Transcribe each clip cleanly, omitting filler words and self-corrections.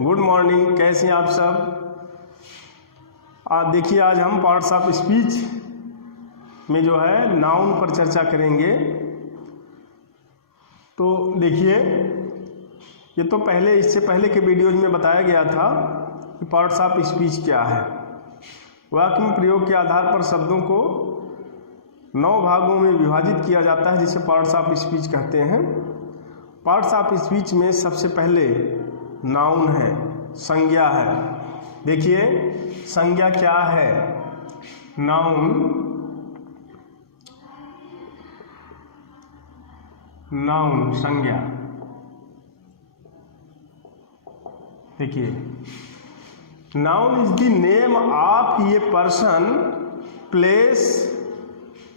Good morning. कैसे हैं आप सब? देखिए आज हम पार्ट्स ऑफ स्पीच में जो है नाउन पर चर्चा करेंगे। तो देखिए ये तो इससे पहले के वीडियोज में बताया गया था कि पार्ट्स ऑफ स्पीच क्या है। वाक्य में प्रयोग के आधार पर शब्दों को 9 भागों में विभाजित किया जाता है जिसे पार्ट्स ऑफ स्पीच कहते हैं। पार्ट्स ऑफ स्पीच में सबसे पहले नाउन है, संज्ञा है। देखिए संज्ञा क्या है? नाउन संज्ञा। देखिए noun is the name of a person, place,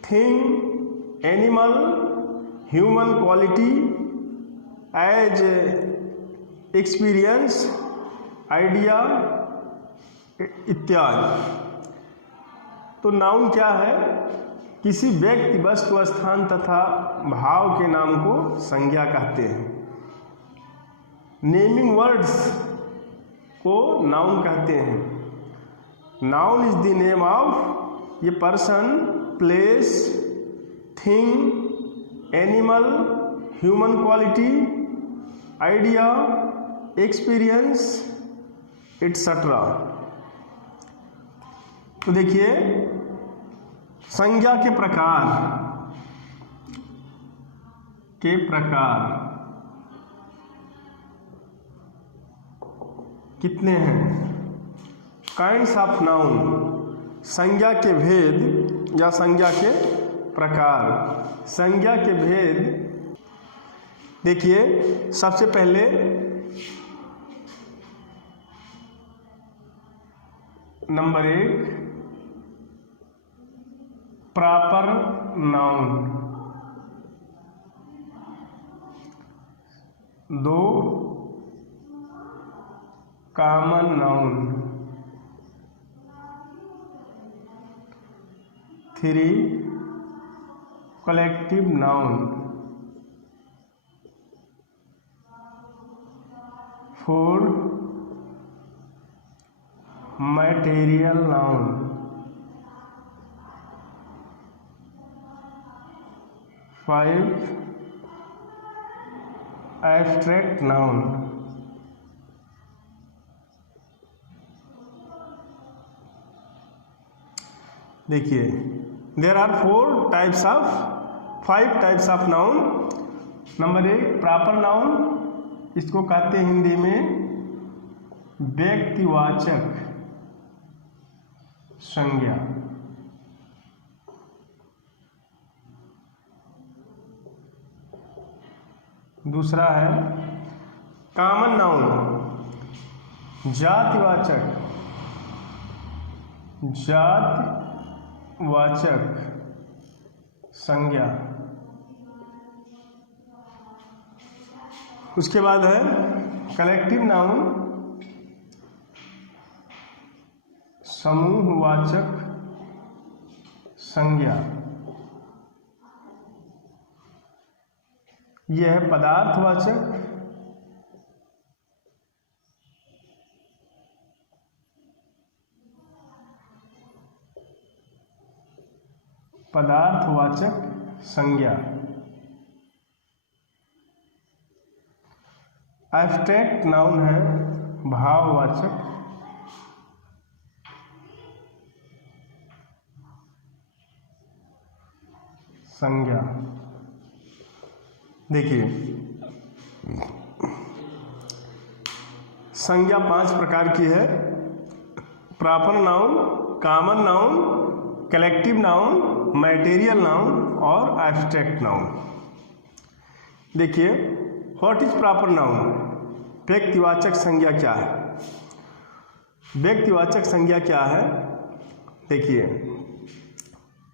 thing, animal, human quality as experience, idea इत्यादि। तो नाउन क्या है? किसी व्यक्ति, वस्तु, स्थान तथा भाव के नाम को संज्ञा कहते हैं। नेमिंग वर्ड्स को नाउन कहते हैं। Noun is the name of a person, place, thing, animal, human quality, idea, experience etcetera. तो देखिए संज्ञा के प्रकार कितने हैं? काइंड्स ऑफ नाउन, संज्ञा के भेद या संज्ञा के प्रकार। संज्ञा के भेद देखिए सबसे पहले number 1 proper noun, 2 common noun, 3 collective noun, 4 material noun, 5 abstract noun. देखिए there are 5 types of noun. Number 1 proper noun, इसको कहते हैं हिंदी में व्यक्तिवाचक संज्ञा। दूसरा है कॉमन नाउन, जातिवाचक संज्ञा। उसके बाद है कलेक्टिव नाउन, समूहवाचक संज्ञा। यह है पदार्थवाचक, संज्ञा। एब्स्ट्रैक्ट नाउन है भाववाचक संज्ञा। देखिए संज्ञा 5 प्रकार की है। Proper noun, common noun, collective noun, material noun और एब्स्ट्रैक्ट नाउन। देखिए व्हाट इज प्रॉपर नाउन? व्यक्तिवाचक संज्ञा क्या है? व्यक्तिवाचक संज्ञा क्या है? देखिए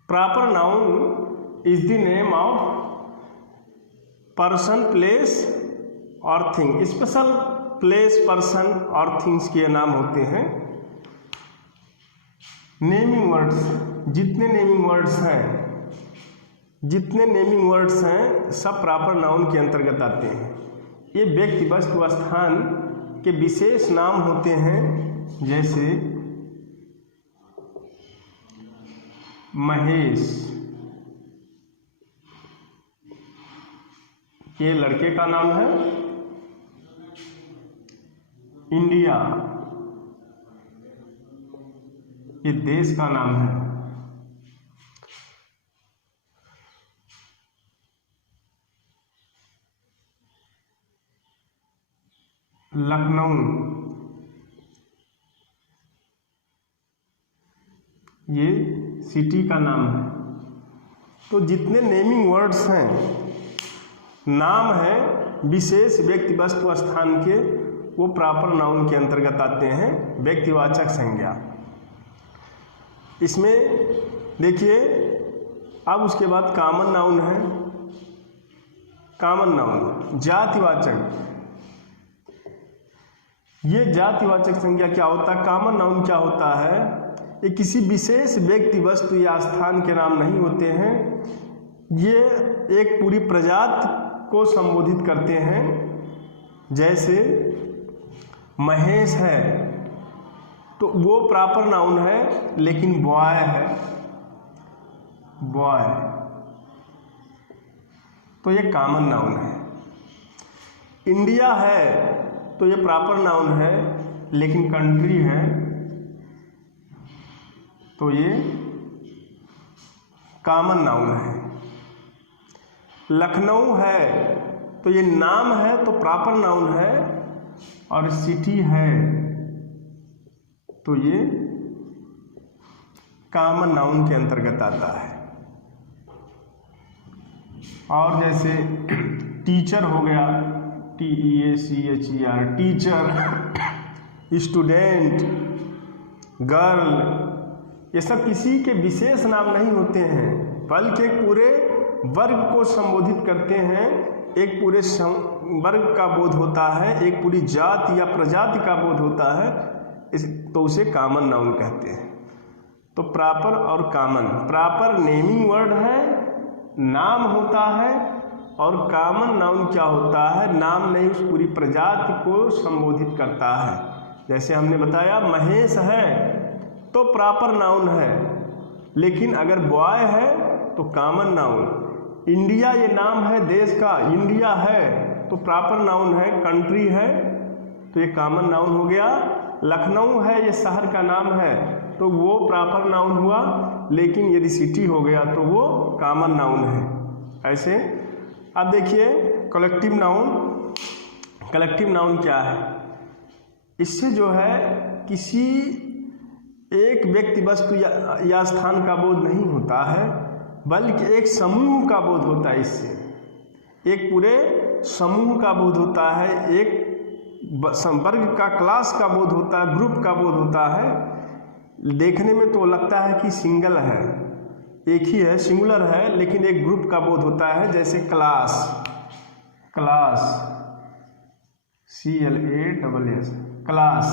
proper noun is the name of person, place और थिंग। स्पेशल प्लेस, पर्सन और थिंग्स के नाम होते हैं। नेमिंग वर्ड्स, जितने नेमिंग वर्ड्स हैं सब प्रॉपर नाउन के अंतर्गत आते हैं। ये व्यक्ति, वस्तु, स्थान के विशेष नाम होते हैं, जैसे महेश, ये लड़के का नाम है। इंडिया, ये देश का नाम है। लखनऊ, ये सिटी का नाम है। तो जितने नेमिंग वर्ड्स हैं, नाम है विशेष व्यक्ति वस्तु स्थान के, वो प्रॉपर नाउन के अंतर्गत आते हैं, व्यक्तिवाचक संज्ञा। इसमें देखिए, अब उसके बाद कॉमन नाउन है। कॉमन नाउन जातिवाचक, ये जातिवाचक संज्ञा क्या होता है? कॉमन नाउन क्या होता है? ये किसी विशेष व्यक्ति वस्तु या स्थान के नाम नहीं होते हैं, ये एक पूरी प्रजाति को संबोधित करते हैं। जैसे महेश है, तो वो प्रॉपर नाउन है, लेकिन बॉय है, बॉय, तो ये कॉमन नाउन है। इंडिया है, तो ये प्रॉपर नाउन है, लेकिन कंट्री है, तो ये कॉमन नाउन है। लखनऊ है, तो ये नाम है, तो प्रॉपर नाउन है, और सिटी है, तो ये कॉमन नाउन के अंतर्गत आता है। और जैसे टीचर हो गया, TEACHER, टीचर, स्टूडेंट, गर्ल, ये सब किसी के विशेष नाम नहीं होते हैं, बल्कि एक पूरे वर्ग को संबोधित करते हैं। एक पूरे वर्ग का बोध होता है, एक पूरी जाति या प्रजाति का बोध होता है, तो उसे कॉमन नाउन कहते हैं। तो प्रॉपर और कॉमन, प्रॉपर नेमिंग वर्ड है, नाम होता है, और कॉमन नाउन क्या होता है? नाम नहीं, उस पूरी प्रजाति को संबोधित करता है। जैसे हमने बताया महेश है, तो प्रॉपर नाउन है, लेकिन अगर बॉय है तो कॉमन नाउन। इंडिया ये नाम है देश का, इंडिया है तो प्रॉपर नाउन है, कंट्री है, तो ये कॉमन नाउन हो गया। लखनऊ है, ये शहर का नाम है, तो वो प्रॉपर नाउन हुआ, लेकिन यदि सिटी हो गया तो वो कॉमन नाउन है। ऐसे अब देखिए कलेक्टिव नाउन। कलेक्टिव नाउन क्या है? इससे जो है किसी एक व्यक्ति वस्तु या स्थान का बोध नहीं होता है, बल्कि एक समूह का बोध होता है। इससे एक पूरे समूह का बोध होता है, एक वर्ग का, क्लास का बोध होता है, ग्रुप का बोध होता है। देखने में तो लगता है कि सिंगल है, एक ही है, सिंगुलर है, लेकिन एक ग्रुप का बोध होता है। जैसे class, class, CLASS, class,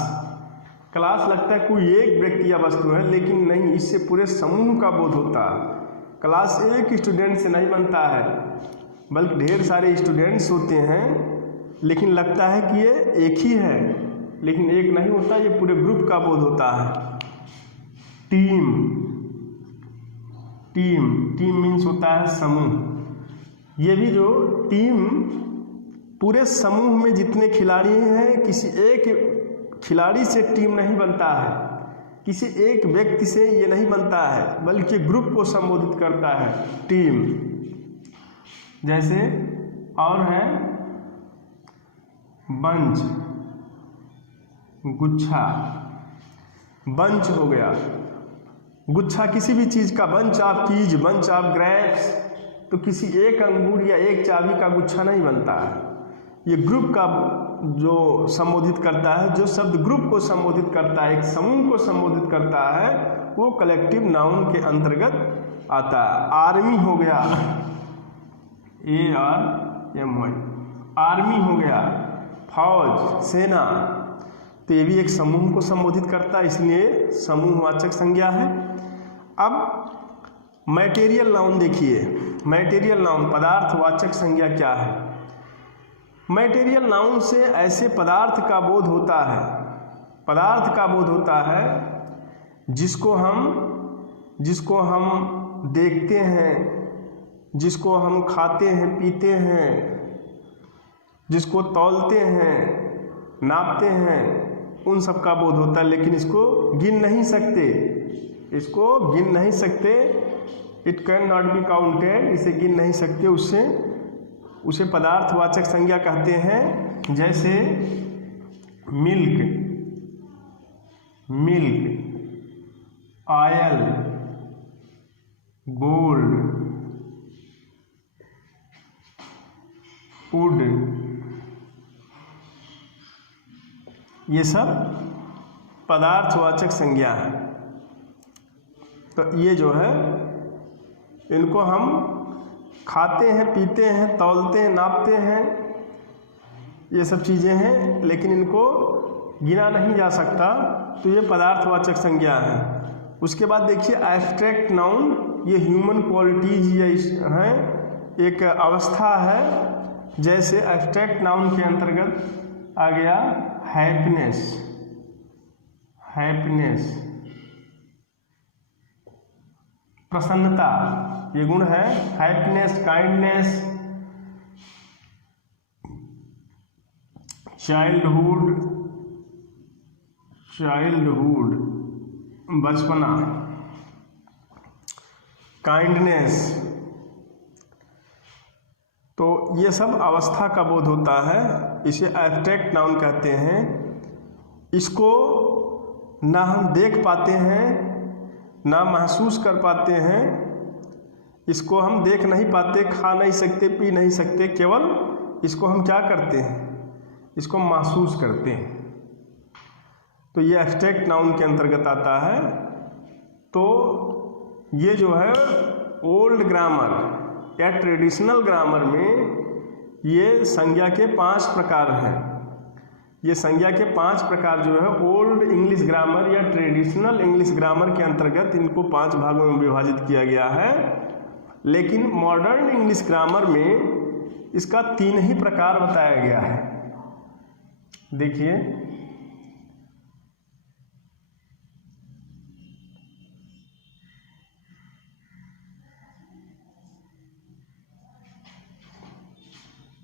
class लगता है कोई एक व्यक्ति या वस्तु है, लेकिन नहीं, इससे पूरे समूह का बोध होता है। क्लास एक स्टूडेंट से नहीं बनता है, बल्कि ढेर सारे स्टूडेंट्स होते हैं, लेकिन लगता है कि ये एक ही है, लेकिन एक नहीं होता, ये पूरे ग्रुप का बोध होता है। टीम, टीम, टीम मीन्स होता है समूह। ये भी जो टीम, पूरे समूह में जितने खिलाड़ी हैं, किसी एक खिलाड़ी से टीम नहीं बनता है, किसी एक व्यक्ति से ये नहीं बनता है, बल्कि ग्रुप को संबोधित करता है, टीम। जैसे और है बंच, गुच्छा, बंच हो गया, गुच्छा किसी भी चीज़ का, bunch of keys, bunch of grapes, तो किसी एक अंगूर या एक चाबी का गुच्छा नहीं बनता है। ये ग्रुप का जो संबोधित करता है, जो शब्द ग्रुप को संबोधित करता है, एक समूह को संबोधित करता है, वो कलेक्टिव नाउन के अंतर्गत आता है। आर्मी हो गया, ARMY, आर्मी हो गया, फौज, सेना, तो ये भी एक समूह को संबोधित करता है, इसलिए समूहवाचक संज्ञा है। अब मटेरियल नाउन देखिए, मटेरियल नाउन पदार्थवाचक संज्ञा क्या है? मैटेरियल नाउन से ऐसे पदार्थ का बोध होता है, पदार्थ का बोध होता है जिसको हम देखते हैं, जिसको हम खाते हैं, पीते हैं, जिसको तौलते हैं, नापते हैं, उन सब का बोध होता है, लेकिन इसको गिन नहीं सकते, इसको गिन नहीं सकते। It can not be counted, इसे गिन नहीं सकते, उसे पदार्थवाचक संज्ञा कहते हैं। जैसे मिल्क, ऑयल, गोल्ड, वुड, ये सब पदार्थवाचक संज्ञा है। तो ये जो है इनको हम खाते हैं, पीते हैं, तौलते हैं, नापते हैं, ये सब चीज़ें हैं, लेकिन इनको गिना नहीं जा सकता, तो ये पदार्थवाचक संज्ञा है। उसके बाद देखिए एब्स्ट्रैक्ट नाउन, ये ह्यूमन क्वालिटीज ये हैं, एक अवस्था है। जैसे एब्स्ट्रैक्ट नाउन के अंतर्गत आ गया हैप्पीनेस, प्रसन्नता, ये गुण है। हैप्पीनेस, काइंडनेस, चाइल्डहुड, बचपना, काइंडनेस, तो ये सब अवस्था का बोध होता है, इसे एब्स्ट्रैक्ट नाउन कहते हैं। इसको ना हम देख पाते हैं, ना महसूस कर पाते हैं, इसको हम देख नहीं पाते, खा नहीं सकते, पी नहीं सकते, केवल इसको हम क्या करते हैं, इसको महसूस करते हैं। तो ये एब्स्ट्रैक्ट नाउन के अंतर्गत आता है। तो ये जो है ओल्ड ग्रामर या ट्रेडिशनल ग्रामर में ये संज्ञा के 5 प्रकार हैं। ये संज्ञा के 5 प्रकार जो है ओल्ड इंग्लिश ग्रामर या ट्रेडिशनल इंग्लिश ग्रामर के अंतर्गत इनको 5 भागों में विभाजित किया गया है। लेकिन मॉडर्न इंग्लिश ग्रामर में इसका 3 ही प्रकार बताया गया है। देखिए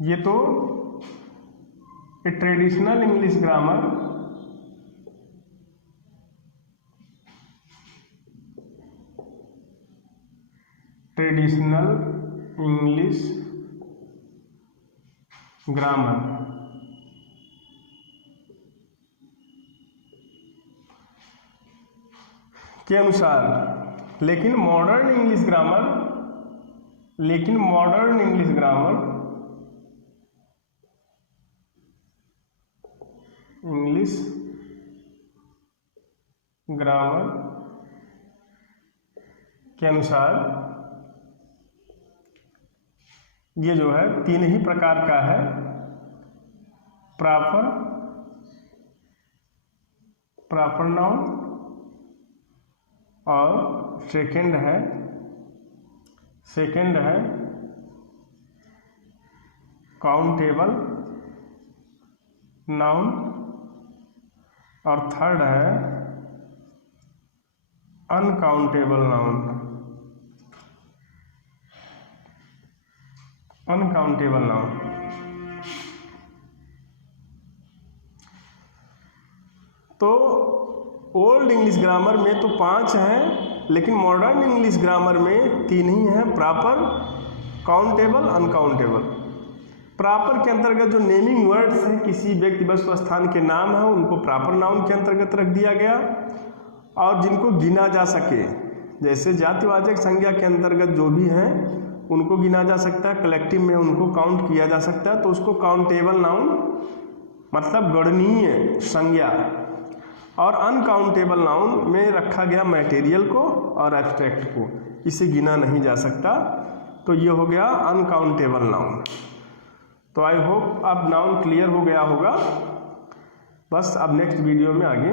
ये तो ट्रेडिशनल इंग्लिश ग्रामर, के अनुसार। लेकिन मॉडर्न इंग्लिश ग्रामर के अनुसार ये जो है 3 ही प्रकार का है। प्रॉपर नाउन और सेकंड है काउंटेबल नाउन और थर्ड है अनकाउंटेबल नाउन। तो ओल्ड इंग्लिश ग्रामर में तो 5 हैं, लेकिन मॉडर्न इंग्लिश ग्रामर में 3 ही हैं, प्रॉपर, काउंटेबल, अनकाउंटेबल। प्रॉपर के अंतर्गत जो नेमिंग वर्ड्स हैं, किसी व्यक्ति वस्तु स्थान के नाम हैं, उनको प्रॉपर नाउन के अंतर्गत रख दिया गया। और जिनको गिना जा सके, जैसे जातिवाचक संज्ञा के अंतर्गत जो भी हैं उनको गिना जा सकता है, कलेक्टिव में उनको काउंट किया जा सकता है, तो उसको काउंटेबल नाउन मतलब गणनीय संज्ञा। और अनकाउंटेबल नाउन में रखा गया मटेरियल को और एब्स्ट्रैक्ट को, इसे गिना नहीं जा सकता, तो ये हो गया अनकाउंटेबल नाउन। तो आई होप अब नाउन क्लियर हो गया होगा। बस अब नेक्स्ट वीडियो में आगे